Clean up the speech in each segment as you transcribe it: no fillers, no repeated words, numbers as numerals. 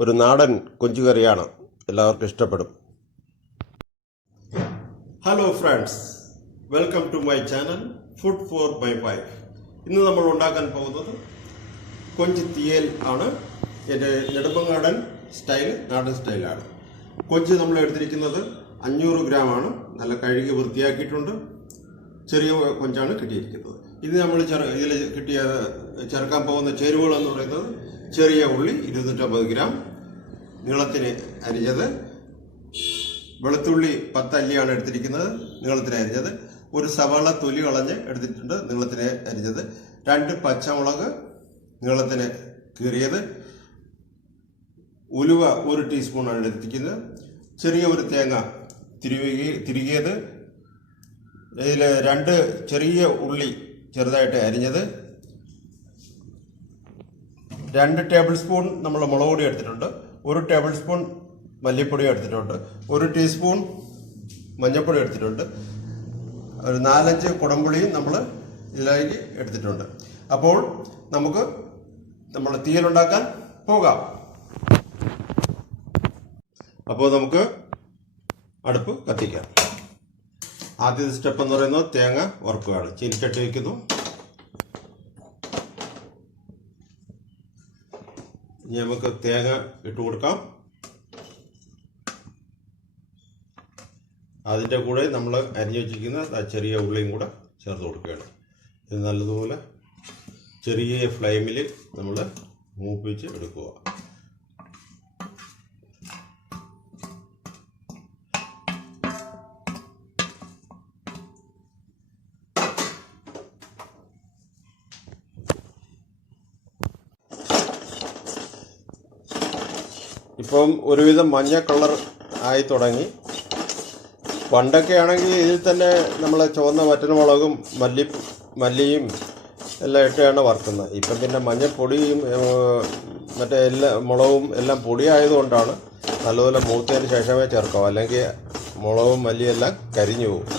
ഒരു നാടൻ കൊഞ്ചുകറിയാണ്. എല്ലാവർക്കും ഇഷ്ടപ്പെടും. Hello friends, welcome to my channel food for my wife. ഇന്ന് നമ്മൾ ഉണ്ടാക്കാൻ പോകുന്നത് കൊഞ്ച് തീയൽ ആണ്. എൻ്റെ നെടുമങ്ങാടൻ സ്റ്റൈൽ, നാടൻ സ്റ്റൈലാണ്. കൊഞ്ച് നമ്മൾ എടുത്തിരിക്കുന്നത് 500 ഗ്രാമാണ്. നല്ല കഴുകി വൃത്തിയാക്കിയിട്ടുണ്ട്. ചെറിയ കൊഞ്ചാണ് കിട്ടിയിരിക്കുന്നത്. ഇത് നമ്മൾ ഇതിൽ ചേർക്കാൻ പോകുന്ന ചേരുവകൾ എന്ന് പറയുന്നത് ചെറിയ ഉള്ളി 250 ഗ്രാം നീളത്തിന് അരിഞ്ഞത്, വെളുത്തുള്ളി 10 അല്ലിയാണ് എടുത്തിരിക്കുന്നത് നീളത്തിന് അരിഞ്ഞത്, ഒരു സവാള തൊലി കളഞ്ഞ് എടുത്തിട്ടുണ്ട് നീളത്തിന് അരിഞ്ഞത്, 2 പച്ചമുളക് നീളത്തിന് കീറിയത്, ഉലുവ 1 ടീസ്പൂണാണ് എടുത്തിരിക്കുന്നത്, ചെറിയ ഒരു തേങ്ങ തിരികിയത്, ഇതിൽ 2 ചെറിയ ഉള്ളി ചെറുതായിട്ട് അരിഞ്ഞത്, 2 ടേബിൾ സ്പൂൺ നമ്മൾ മുളക് പൊടി എടുത്തിട്ടുണ്ട്, 1 ടേബിൾ സ്പൂൺ മല്ലിപ്പൊടി എടുത്തിട്ടുണ്ട്, 1 ടീസ്പൂൺ മഞ്ഞൾപ്പൊടി എടുത്തിട്ടുണ്ട്, ഒരു 4-5 കുടംപുളിയും നമ്മൾ ഇതിലേക്ക് എടുത്തിട്ടുണ്ട്. അപ്പോൾ നമുക്ക് നമ്മൾ തീയലുണ്ടാക്കാൻ പോകാം. അപ്പോൾ നമുക്ക് അടുപ്പ് കത്തിക്കാം. ആദ്യത്തെ സ്റ്റെപ്പ് എന്ന് പറയുന്നത് തേങ്ങ വറുക്കുകയാണ്. ചീനിച്ചട്ടി വയ്ക്കുന്നു. ഇനി നമുക്ക് തേങ്ങ ഇട്ട് കൊടുക്കാം. അതിൻ്റെ കൂടെ നമ്മൾ അരിഞ്ഞു വെച്ചിരിക്കുന്ന ചെറിയ ഉള്ളിയും കൂടെ ചേർത്ത് കൊടുക്കുകയാണ്. ഇത് നല്ലതുപോലെ ചെറിയ ഫ്ലെയിമിൽ നമ്മൾ മൂപ്പിച്ച് എടുക്കുക. ഇപ്പം ഒരുവിധം മഞ്ഞ കളർ ആയി തുടങ്ങി. പണ്ടൊക്കെ ആണെങ്കിൽ ഇതിൽ തന്നെ നമ്മൾ ചുവന്ന വറ്റൽമുളകും മല്ലിയും എല്ലാം ഇട്ടാണ് വറുക്കുന്നത്. ഇപ്പം പിന്നെ മഞ്ഞൾപ്പൊടിയും മറ്റേ മുളകും എല്ലാം പൊടിയായതുകൊണ്ടാണ് നല്ലപോലെ മൂത്തതിന് ശേഷമേ ചേർക്കാം, അല്ലെങ്കിൽ മുളകും മല്ലിയെല്ലാം കരിഞ്ഞു പോകും.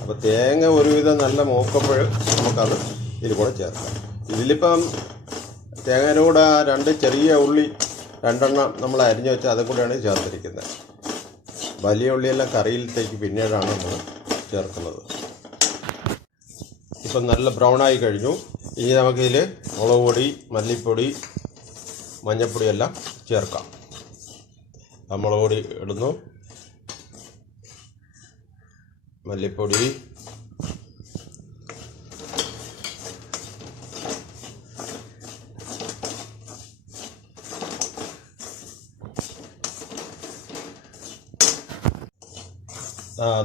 അപ്പോൾ തേങ്ങ ഒരുവിധം നല്ല മൂക്കപ്പോൾ നമുക്കത് ഇതിൽ കൂടെ ചേർക്കാം. ഇതിലിപ്പം തേങ്ങയുടെ കൂടെ 2 ചെറിയ ഉള്ളി 2 നമ്മൾ അരിഞ്ഞു വെച്ചാൽ അതും കൂടെയാണ് ചേർത്തിരിക്കുന്നത്. വലിയ ഉള്ളിയെല്ലാം കറിയിലത്തേക്ക് പിന്നീടാണ് നമ്മൾ ചേർക്കുന്നത്. ഇപ്പം നല്ല ബ്രൗണായി കഴിഞ്ഞു. ഇനി നമുക്കിതിൽ മുളക് പൊടി, മല്ലിപ്പൊടി, മഞ്ഞൾപ്പൊടിയെല്ലാം ചേർക്കാം. ആ മുളക് പൊടി ഇടുന്നു, മല്ലിപ്പൊടി,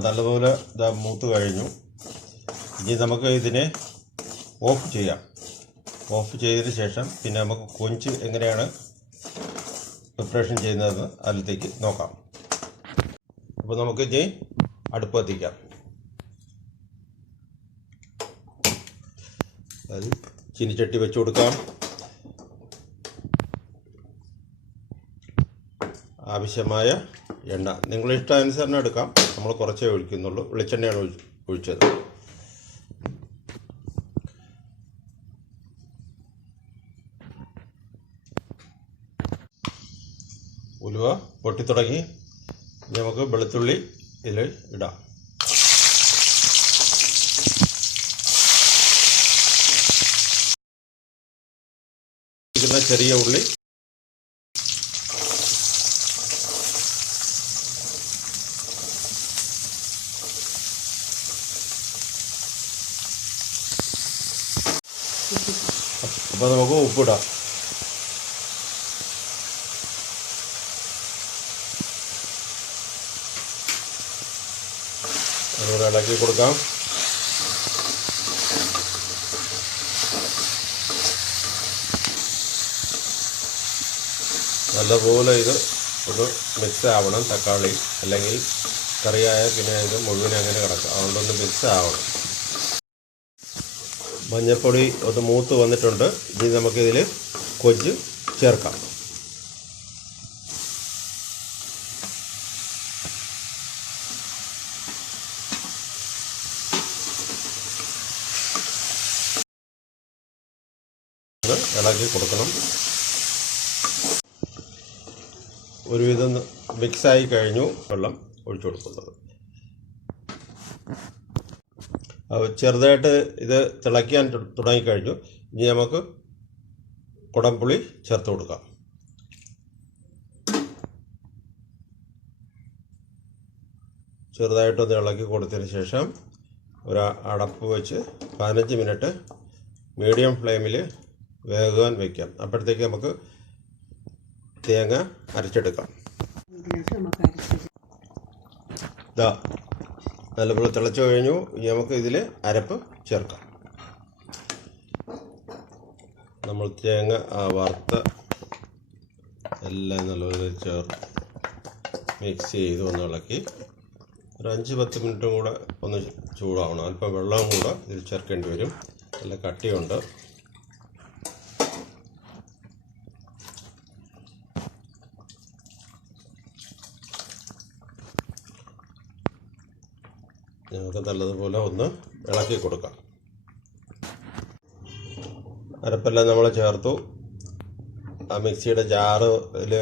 നല്ലപോലെ മൂത്ത് കഴിഞ്ഞു. ഇനി നമുക്ക് ഇതിനെ ഓഫ് ചെയ്യാം. ഓഫ് ചെയ്തതിന് ശേഷം പിന്നെ നമുക്ക് കൊഞ്ച് എങ്ങനെയാണ് പ്രിപ്പറേഷൻ ചെയ്യുന്നതെന്ന് അതിലേക്ക് നോക്കാം. അപ്പോൾ നമുക്ക് ഇനി അടുപ്പ് കത്തിക്കാം. അത് ചീനിച്ചട്ടി വെച്ച് കൊടുക്കാം. ആവശ്യമായ എണ്ണ നിങ്ങളുടെ ഇഷ്ടാനുസരണം എടുക്കാം. നമ്മൾ കുറച്ചേ ഒഴിക്കുന്നുള്ളൂ. വെളിച്ചെണ്ണയാണ് ഒഴിച്ചത്. ഉലുവ പൊട്ടിത്തുടങ്ങി. നമുക്ക് വെളുത്തുള്ളി ഇതിൽ ഇടാം. ചെറിയ ഉള്ളി, അപ്പോൾ നമുക്ക് ഉപ്പിടാം. അതുകൂടെ ഇളക്കി കൊടുക്കാം. നല്ലപോലെ ഇത് ഒന്ന് മിക്സ് ആവണം. തക്കാളി അല്ലെങ്കിൽ കറിയായ പിന്നെ ഇത് മുഴുവൻ അങ്ങനെ കിടക്കും. അതുകൊണ്ടൊന്ന് മിക്സ് ആവണം. മഞ്ഞൾപ്പൊടി ഒന്ന് മൂത്ത് വന്നിട്ടുണ്ട്. ഇനി നമുക്കിതിൽ കൊഞ്ച് ചേർക്കാം. ഇളക്കി കൊടുക്കണം. ഒരുവിധം മിക്സായി കഴിഞ്ഞു വെള്ളം ഒഴിച്ചു കൊടുക്കുന്നത്. ചെറുതായിട്ട് ഇത് തിളയ്ക്കാൻ തുടങ്ങിക്കഴിഞ്ഞു. ഇനി നമുക്ക് കുടംപുളി ചേർത്ത് കൊടുക്കാം. ചെറുതായിട്ടൊന്ന് ഇളക്കി കൊടുത്തതിന് ശേഷം ഒരു അടപ്പ് വെച്ച് 15 മിനിറ്റ് മീഡിയം ഫ്ലെയിമിൽ വേകാൻ വയ്ക്കാം. അപ്പോഴത്തേക്ക് നമുക്ക് തേങ്ങ അരച്ചെടുക്കാം. ഇതാ നല്ലപോലെ തിളച്ചു കഴിഞ്ഞു. ഇനി നമുക്ക് ഇതിൽ അരപ്പ് ചേർക്കാം. നമ്മൾ തേങ്ങ വറുത്ത എല്ലാം നല്ലപോലെ ചേർത്ത് മിക്സ് ചെയ്ത് ഒന്ന് ഇളക്കി ഒരു 5-10 മിനിറ്റും കൂടെ ഒന്ന് ചൂടാവണം. അല്പം വെള്ളവും കൂടെ ഇതിൽ ചേർക്കേണ്ടി വരും. നല്ല കട്ടിയുണ്ട്. ഞങ്ങൾക്ക് നല്ലതുപോലെ ഒന്ന് ഇളക്കി കൊടുക്കാം. അരപ്പെല്ലാം നമ്മൾ ചേർത്തു. ആ മിക്സിയുടെ ജാറിൽ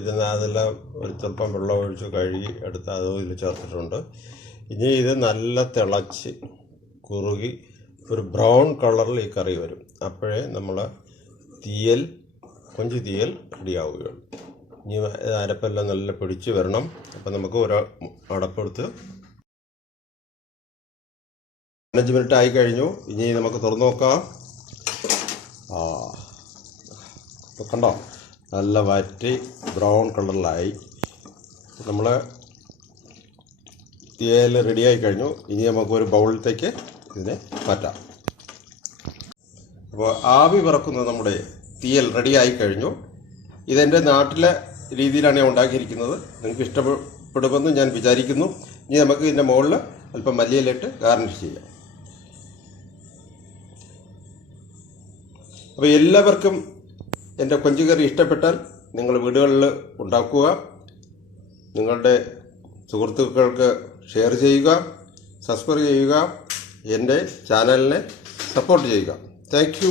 ഇരുന്ന് അതെല്ലാം ഒരു സ്വല്പം വെള്ളം ഒഴിച്ച് കഴുകി എടുത്ത് അതും ഇതിൽ ചേർത്തിട്ടുണ്ട്. ഇനി ഇത് നല്ല തിളച്ച് കുറുകി ഒരു ബ്രൗൺ കളറിൽ ഈ കറി വരും. അപ്പോഴേ നമ്മൾ കൊഞ്ച് തീയൽ റെഡിയാവുകയുള്ളൂ. ഇനി അരപ്പെല്ലാം നല്ല പിടിച്ച് വരണം. അപ്പം നമുക്ക് ഒരു അടപ്പെടുത്ത് 15 മിനിറ്റ് ആയി കഴിഞ്ഞു. ഇനി നമുക്ക് തുറന്നു നോക്കാം. കണ്ടോ, നല്ല വറ്റി ബ്രൗൺ കളറിലായി. നമ്മൾ തീയൽ റെഡിയായി കഴിഞ്ഞു. ഇനി നമുക്കൊരു ബൗളിലേക്ക് ഇതിനെ മാറ്റാം. അപ്പോൾ ആവി പറക്കുന്നത് നമ്മുടെ തീയൽ റെഡിയായി കഴിഞ്ഞു. ഇതെൻ്റെ നാട്ടിലെ രീതിയിലാണ് ഞാൻ ഉണ്ടാക്കിയിരിക്കുന്നത്. നിങ്ങൾക്ക് ഇഷ്ടപ്പെടുമെന്ന് ഞാൻ വിചാരിക്കുന്നു. ഇനി നമുക്ക് ഇതിൻ്റെ മുകളിൽ അല്പം മല്ലിയിലിട്ട് ഗാർണിഷ് ചെയ്യാം. അപ്പോൾ എല്ലാവർക്കും എൻ്റെ കൊഞ്ചുകറി ഇഷ്ടപ്പെട്ടാൽ നിങ്ങൾ വീടുകളിൽ ഉണ്ടാക്കുക. നിങ്ങളുടെ സുഹൃത്തുക്കൾക്ക് ഷെയർ ചെയ്യുക, സബ്സ്ക്രൈബ് ചെയ്യുക, എൻ്റെ ചാനലിനെ സപ്പോർട്ട് ചെയ്യുക. Thank you.